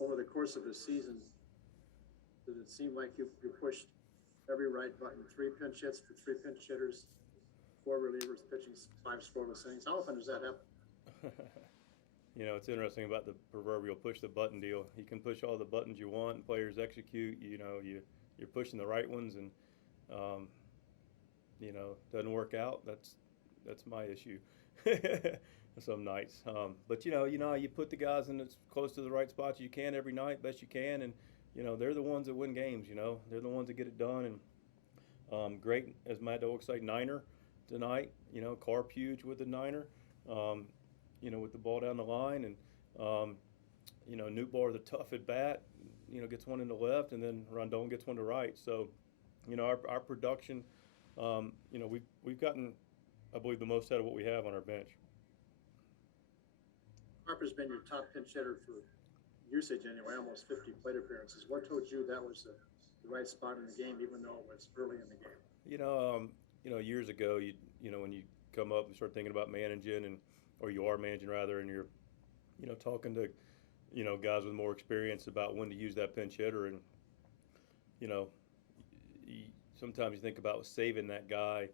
over the course of the season, did it seem like you pushed every right button, 3 pinch hits for 3 pinch hitters, 4 relievers pitching 5 scoreless innings? How often does that happen? It's interesting about the proverbial push the button deal. You can push all the buttons you want, and players execute. You're pushing the right ones, and doesn't work out. That's my issue. Some nights, but you put the guys in as close to the right spots you can every night, best you can, and they're the ones that win games. They're the ones that get it done. And great, as Matt Dog say, niner tonight. Carp huge with the niner. With the ball down the line, and Newbar, the tough at bat, gets one in the left, and then Rondon gets one to right. So, our production, we've gotten, I believe, the most out of what we have on our bench. Harper's been your top pinch hitter for usage anyway, almost 50 plate appearances. What told you that was the right spot in the game, even though it was early in the game? Years ago, when you come up and start thinking about managing, or you are managing rather, and you're, talking to, guys with more experience about when to use that pinch hitter, and, sometimes you think about saving that guy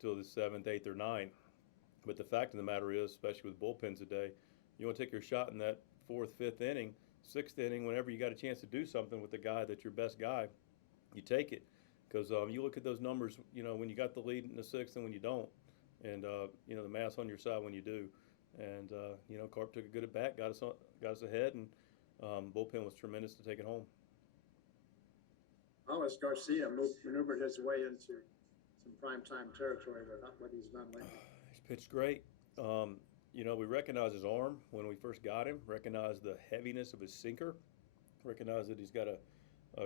till the 7th, 8th, or 9th. But the fact of the matter is, especially with bullpens today, you want to take your shot in that 4th, 5th inning, 6th inning, whenever you got a chance to do something with the guy that's your best guy, you take it. Because you look at those numbers, when you got the lead in the 6th and when you don't. And the math's on your side when you do, and Carp took a good at bat, got us ahead, and bullpen was tremendous to take it home. How has Garcia maneuvered his way into some primetime territory with what he's done lately? He's pitched great. We recognized his arm when we first got him. Recognized the heaviness of his sinker. Recognized that he's got a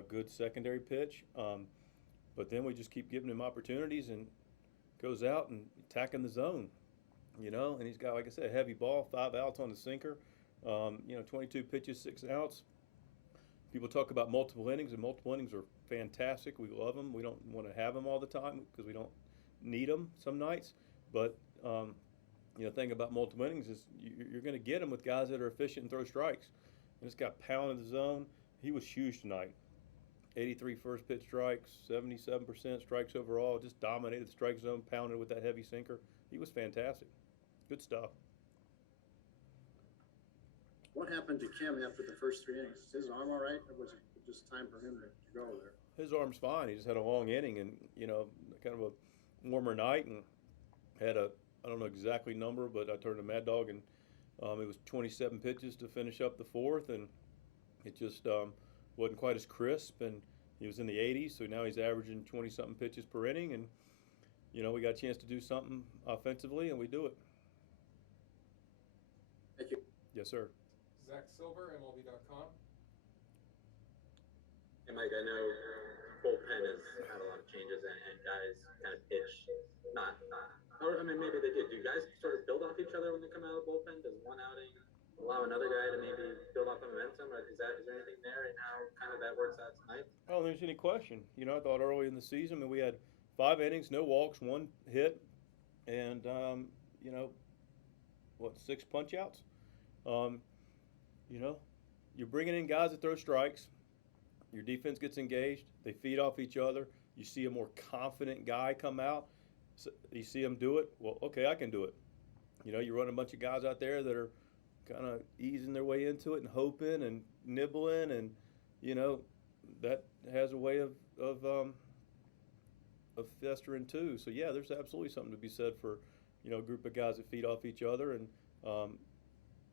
good secondary pitch. But then we just keep giving him opportunities and goes out and attacking the zone, and he's got, like I said, a heavy ball, 5 outs on the sinker, 22 pitches, 6 outs. People talk about multiple innings, and multiple innings are fantastic. We love them. We don't want to have them all the time because we don't need them some nights. But, the thing about multiple innings is you're going to get them with guys that are efficient and throw strikes. And it's got pounded the zone. He was huge tonight. 83 first pitch strikes, 77% strikes overall, just dominated the strike zone, pounded with that heavy sinker. He was fantastic. Good stuff. What happened to Kim after the first 3 innings? Is his arm all right, or was it just time for him to go there? His arm's fine. He just had a long inning and, kind of a warmer night, and had I don't know exactly number, but I turned to Mad Dog, and it was 27 pitches to finish up the 4th, and it just wasn't quite as crisp, and he was in the 80s, so now he's averaging 20-something pitches per inning, and, we got a chance to do something offensively, and we do it. Thank you. Yes, sir. Zach Silver, MLB.com. And Mike, I know bullpen has had a lot of changes, and guys kind of pitch or I mean, maybe they did. Do you guys sort of build off each other when they come out of the bullpen? Does one outing allow another guy to maybe build off the momentum? Or is there anything there in how kind of that works out tonight? I don't think there's any question. I thought early in the season, we had 5 innings, no walks, 1 hit, and 6 punch outs. You're bringing in guys that throw strikes. Your defense gets engaged. They feed off each other. You see a more confident guy come out. So you see him do it. Well, okay, I can do it. You run a bunch of guys out there that are kind of easing their way into it and hoping and nibbling, and that has a way of festering too. So yeah, there's absolutely something to be said for a group of guys that feed off each other, and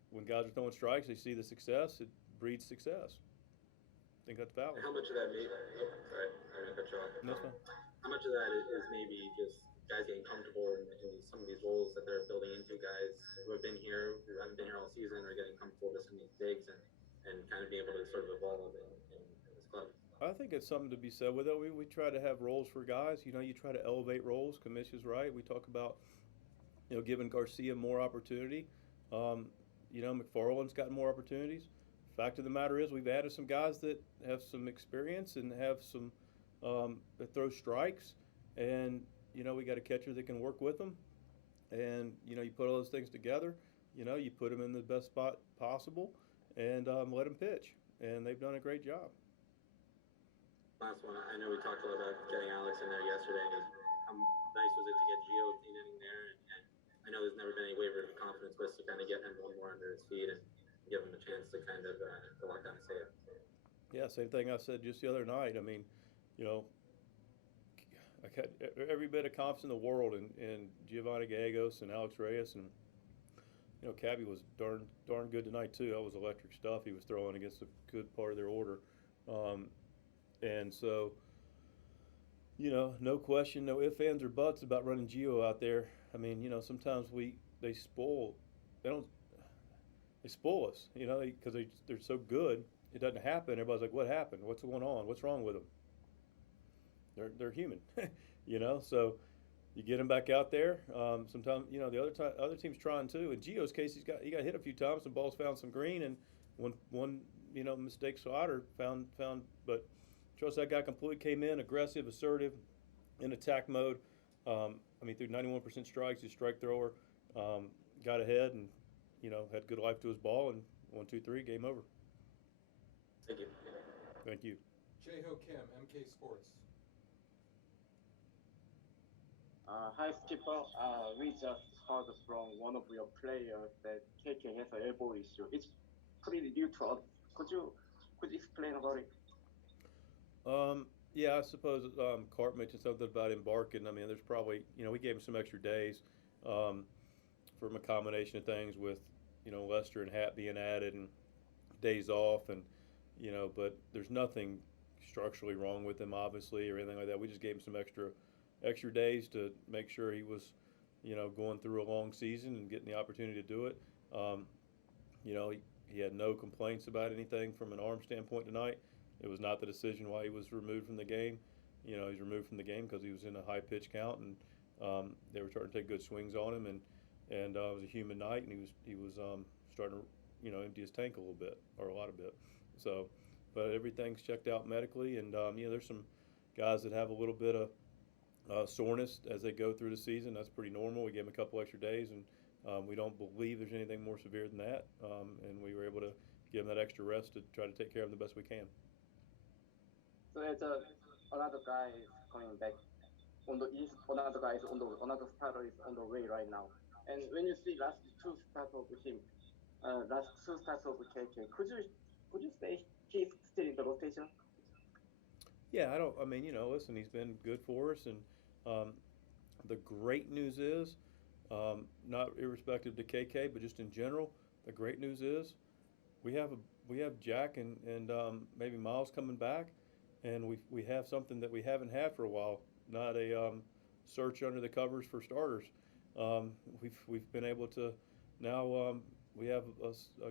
when guys are throwing strikes, they see the success. It breeds success. I think that's valid. How much of that maybe? Sorry, I'm gonna cut you off. That's fine. How much of that is maybe just guys getting comfortable in some of these roles that they're building into, guys who have been here, who haven't been here all season, are getting comfortable with some of these digs and kind of be able to sort of evolve in this club? I think it's something to be said with it. We try to have roles for guys. You try to elevate roles. Commish is right. We talk about, giving Garcia more opportunity. McFarland's gotten more opportunities. Fact of the matter is, we've added some guys that have some experience and have some that throw strikes, and we got a catcher that can work with them, and you put all those things together. You put them in the best spot possible, and let them pitch. And they've done a great job. Last one, I know we talked a little about getting Alex in there yesterday. How nice was it to get Gio in inning there? And I know there's never been any waiver of confidence, but to kind of get him one more under his feet and give him a chance to kind of to lock down his save. Yeah, same thing I said just the other night. I mean, you know, I got every bit of confidence in the world in Giovanni Gallegos and Alex Reyes, and you know, Cabby was darn good tonight too. That was electric stuff he was throwing against a good part of their order. And so, you know, no question, no ifs, ands, or buts about running Gio out there. I mean, you know, sometimes they spoil us, you know, because they're so good. It doesn't happen. Everybody's like, what happened? What's going on? What's wrong with them? They're human, you know. So you get him back out there. Sometimes, you know, the other team's trying too. In Gio's case, he got hit a few times. Some balls found some green, and one you know, mistake slider found. But trust that guy completely came in aggressive, assertive, in attack mode. I mean, threw 91% strikes. He's a strike thrower. Got ahead and, you know, had good life to his ball. And 1, 2, 3, game over. Thank you. Thank you. Jae-Ho Kim, MK Sports. Hi, Skipper. We just heard from one of your players that KK has an elbow issue. It's pretty neutral. Could you explain about it? Yeah, I suppose Carp mentioned something about him barking. I mean, there's probably, you know, we gave him some extra days from a combination of things with, you know, Lester and Hat being added and days off, and, you know, but there's nothing structurally wrong with him, obviously, or anything like that. We just gave him some extra days to make sure he was, you know, going through a long season and getting the opportunity to do it. You know, he had no complaints about anything from an arm standpoint tonight. It was not the decision why he was removed from the game. You know, he's removed from the game because he was in a high pitch count, and they were starting to take good swings on him, and it was a humid night, and he was starting to, you know, empty his tank a little bit, or a lot of bit. So, but everything's checked out medically, and you know, there's some guys that have a little bit of soreness as they go through the season. That's pretty normal. We gave him a couple extra days, and we don't believe there's anything more severe than that, and we were able to give him that extra rest to try to take care of him the best we can. So there's another guy is coming back on the east. Another starter is on the way right now. And when you see last two starts of him, last two starts of KK, could you say he's still in the rotation? Yeah, I mean, you know, listen, he's been good for us, and the great news is, not irrespective to KK, but just in general, the great news is we have Jack and maybe Miles coming back, and we have something that we haven't had for a while. Not a search under the covers for starters. We've been able to now. We have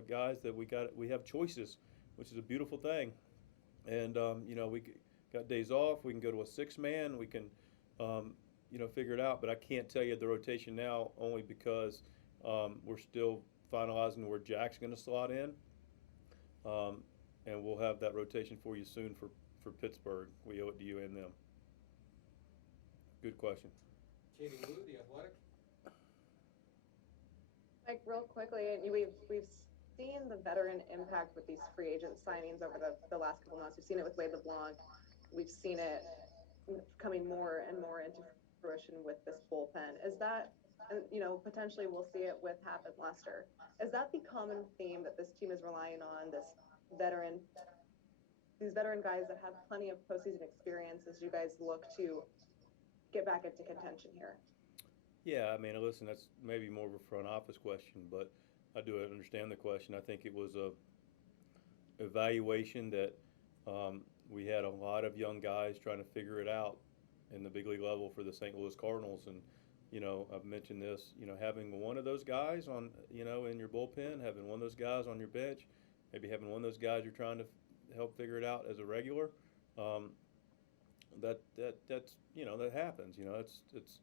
guys that we have choices, which is a beautiful thing. And you know, we got days off. We can go to a 6-man. We can you know, figure it out. But I can't tell you the rotation now, only because we're still finalizing where Jack's going to slot in. And we'll have that rotation for you soon for Pittsburgh. We owe it to you and them. Good question. Katie Wu, The Athletic. Like, real quickly, we've seen the veteran impact with these free agent signings over the last couple months. We've seen it with Wade LeBlanc. We've seen it coming more and more into fruition with this bullpen. Is that, you know, potentially we'll see it with Hap and Lester. Is that the common theme that this team is relying on, these veteran guys that have plenty of postseason experience as you guys look to get back into contention here? Yeah, I mean, listen, that's maybe more of a front office question, but I do understand the question. I think it was a evaluation that we had a lot of young guys trying to figure it out in the big league level for the St. Louis Cardinals. And, you know, I've mentioned this, you know, having one of those guys on, you know, in your bullpen, having one of those guys on your bench, maybe having one of those guys you're trying to help figure it out as a regular, that's, you know, that happens. You know, it's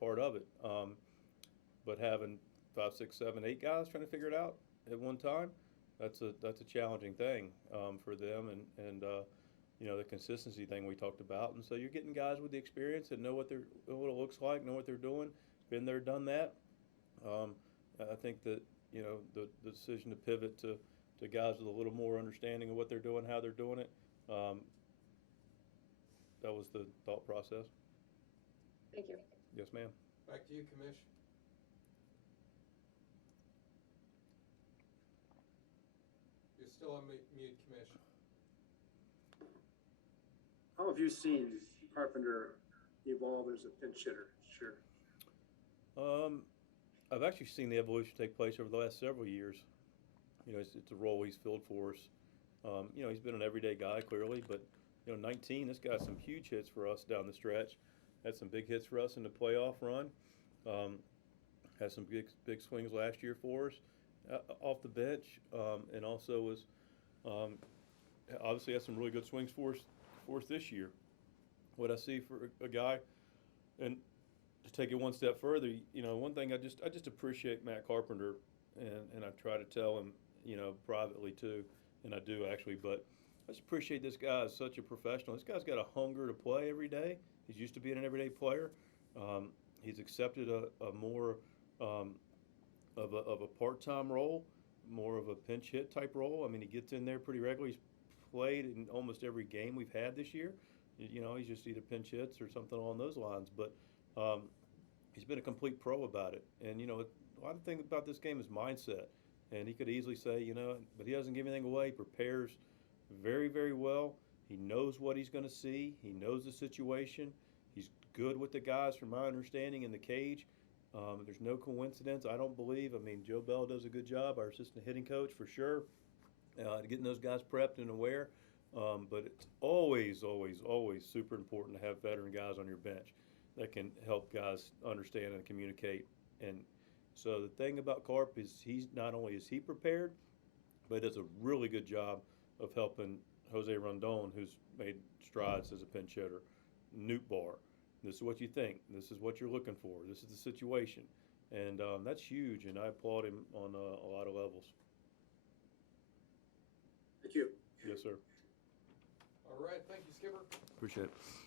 part of it. But having 5, 6, 7, 8 guys trying to figure it out at one time, that's a challenging thing for them, and you know, the consistency thing we talked about. And so you're getting guys with the experience that know what it looks like, know what they're doing, been there, done that. I think that, you know, the decision to pivot to to guys with a little more understanding of what they're doing, how they're doing it. That was the thought process. Thank you. Yes, ma'am. Back to you, Commish. You're still on mute, Commish. How have you seen Carpenter evolve as a pinch hitter? Sure. I've actually seen the evolution take place over the last several years. You know, it's a role he's filled for us. You know, he's been an everyday guy, clearly, but, you know, 19, this got some huge hits for us down the stretch. Had some big hits for us in the playoff run. Had some big swings last year for us off the bench, and also was obviously had some really good swings for us this year. What I see for a guy, and to take it one step further, you know, one thing I just appreciate Matt Carpenter, and I try to tell him, you know, privately too, and I do actually, but I just appreciate this guy as such a professional. This guy's got a hunger to play every day. He's used to being an everyday player. He's accepted a more of a part-time role, more of a pinch hit type role. I mean, he gets in there pretty regularly. He's played in almost every game we've had this year. You know, he's just either pinch hits or something along those lines. But he's been a complete pro about it. And, you know, a lot of the thing about this game is mindset. And he could easily say, you know, but he doesn't give anything away. He prepares very, very well. He knows what he's going to see. He knows the situation. He's good with the guys, from my understanding, in the cage. There's no coincidence, I don't believe. I mean, Joe Bell does a good job, our assistant hitting coach, for sure, getting those guys prepped and aware. But it's always, always, always super important to have veteran guys on your bench that can help guys understand and communicate. And so the thing about Carp is he's not only is he prepared, but does a really good job of helping Jose Rondon, who's made strides as a pinch hitter. Newt Bar, this is what you think. This is what you're looking for. This is the situation. And that's huge, and I applaud him on a lot of levels. Thank you. Yes, sir. All right, thank you, Skipper. Appreciate it.